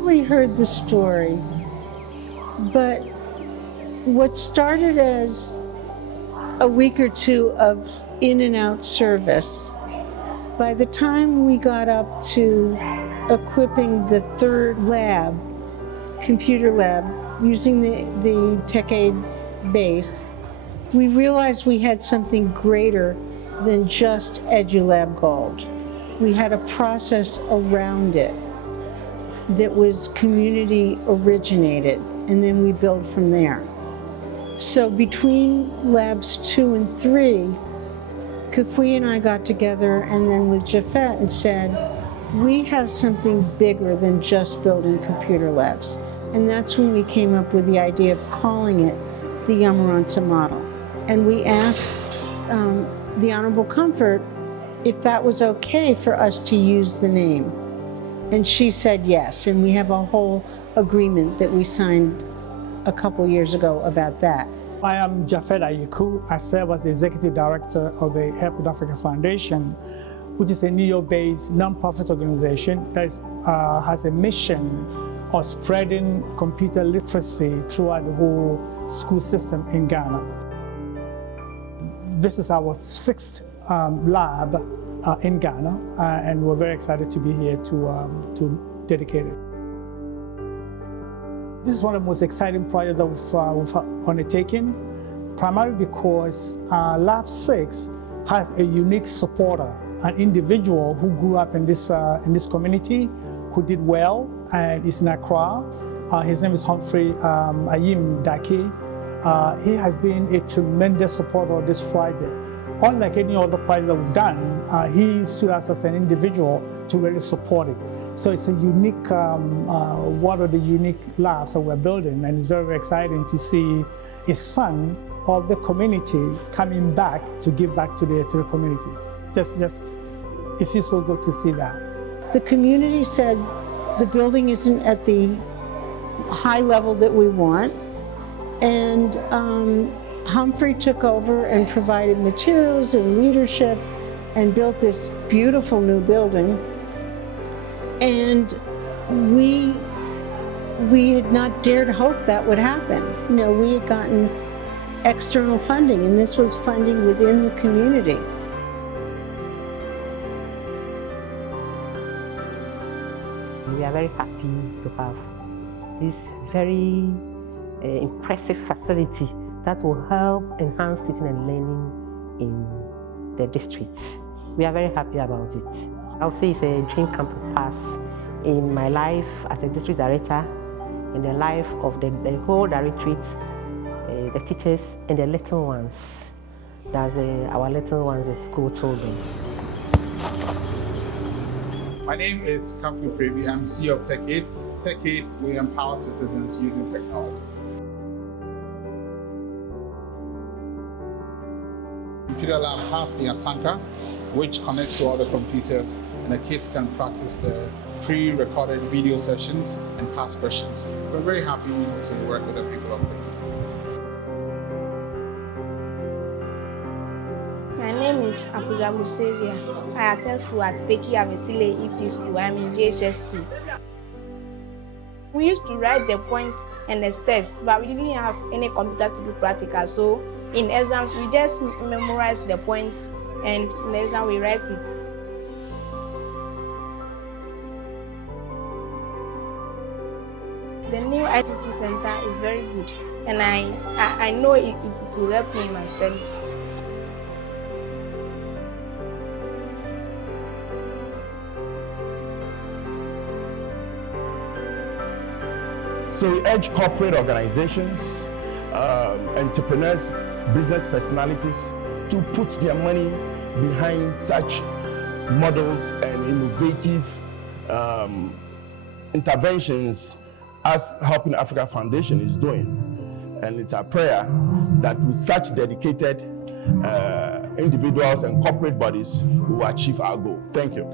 probably heard the story, but what started as a week or two of in and out service, by the time we got up to equipping the third lab, computer lab, using the TechAid base, we realized we had something greater than just EduLab Gold. We had a process around it that was community originated, and then we build from there. So between labs 2 and 3, Kafui and I got together and then with Japhet and said, we have something bigger than just building computer labs. And that's when we came up with the idea of calling it the Yamoransa model. And we asked the Honorable Comfort if that was okay for us to use the name. And she said yes, and we have a whole agreement that we signed a couple years ago about that. I am Japhet Ayiku. I serve as the Executive Director of the Help with Africa Foundation, which is a New York-based nonprofit organization that has a mission of spreading computer literacy throughout the whole school system in Ghana. This is our 6th lab in Ghana, and we're very excited to be here to dedicate it. This is one of the most exciting projects that we've undertaken, primarily because Lab 6 has a unique supporter, an individual who grew up in this community, who did well and is in Accra. His name is Humphrey Ayim Daki. He has been a tremendous supporter of this project. Unlike any other project that we've done, he stood as an individual to really support it. So it's a unique, one of the unique labs that we're building, and it's very, very exciting to see a son of the community coming back to give back to the community. Just, it feels so good to see that. The community said the building isn't at the high level that we want, and Humphrey took over and provided materials and leadership and built this beautiful new building. And we had not dared hope that would happen. You know, we had gotten external funding, and this was funding within the community. We are very happy to have this very impressive facility that will help enhance teaching and learning in the district. We are very happy about it. I would say it's a dream come to pass in my life as a district director, in the life of the whole directorate, the teachers and the little ones. That's our little ones, the school children. My name is Kafui Previ. I'm CEO of TechAid. TechAid, we empower citizens using technology. Computer lab has the Asanka, which connects to all the computers, and the kids can practice the pre-recorded video sessions and past questions. We're very happy to work with the people of Peki. My name is Akujabu Savia. I attend school at Peki-Avetile EP School. I'm in JHS 2. We used to write the points and the steps, but we didn't have any computer to do practical. So in exams, we just memorize the points, and in the exam, we write it. The new ICT center is very good, and I know it will help me in my studies. So we urge corporate organizations, entrepreneurs, business personalities to put their money behind such models and innovative interventions as Helping Africa Foundation is doing. And it's our prayer that with such dedicated individuals and corporate bodies, we will achieve our goal. Thank you.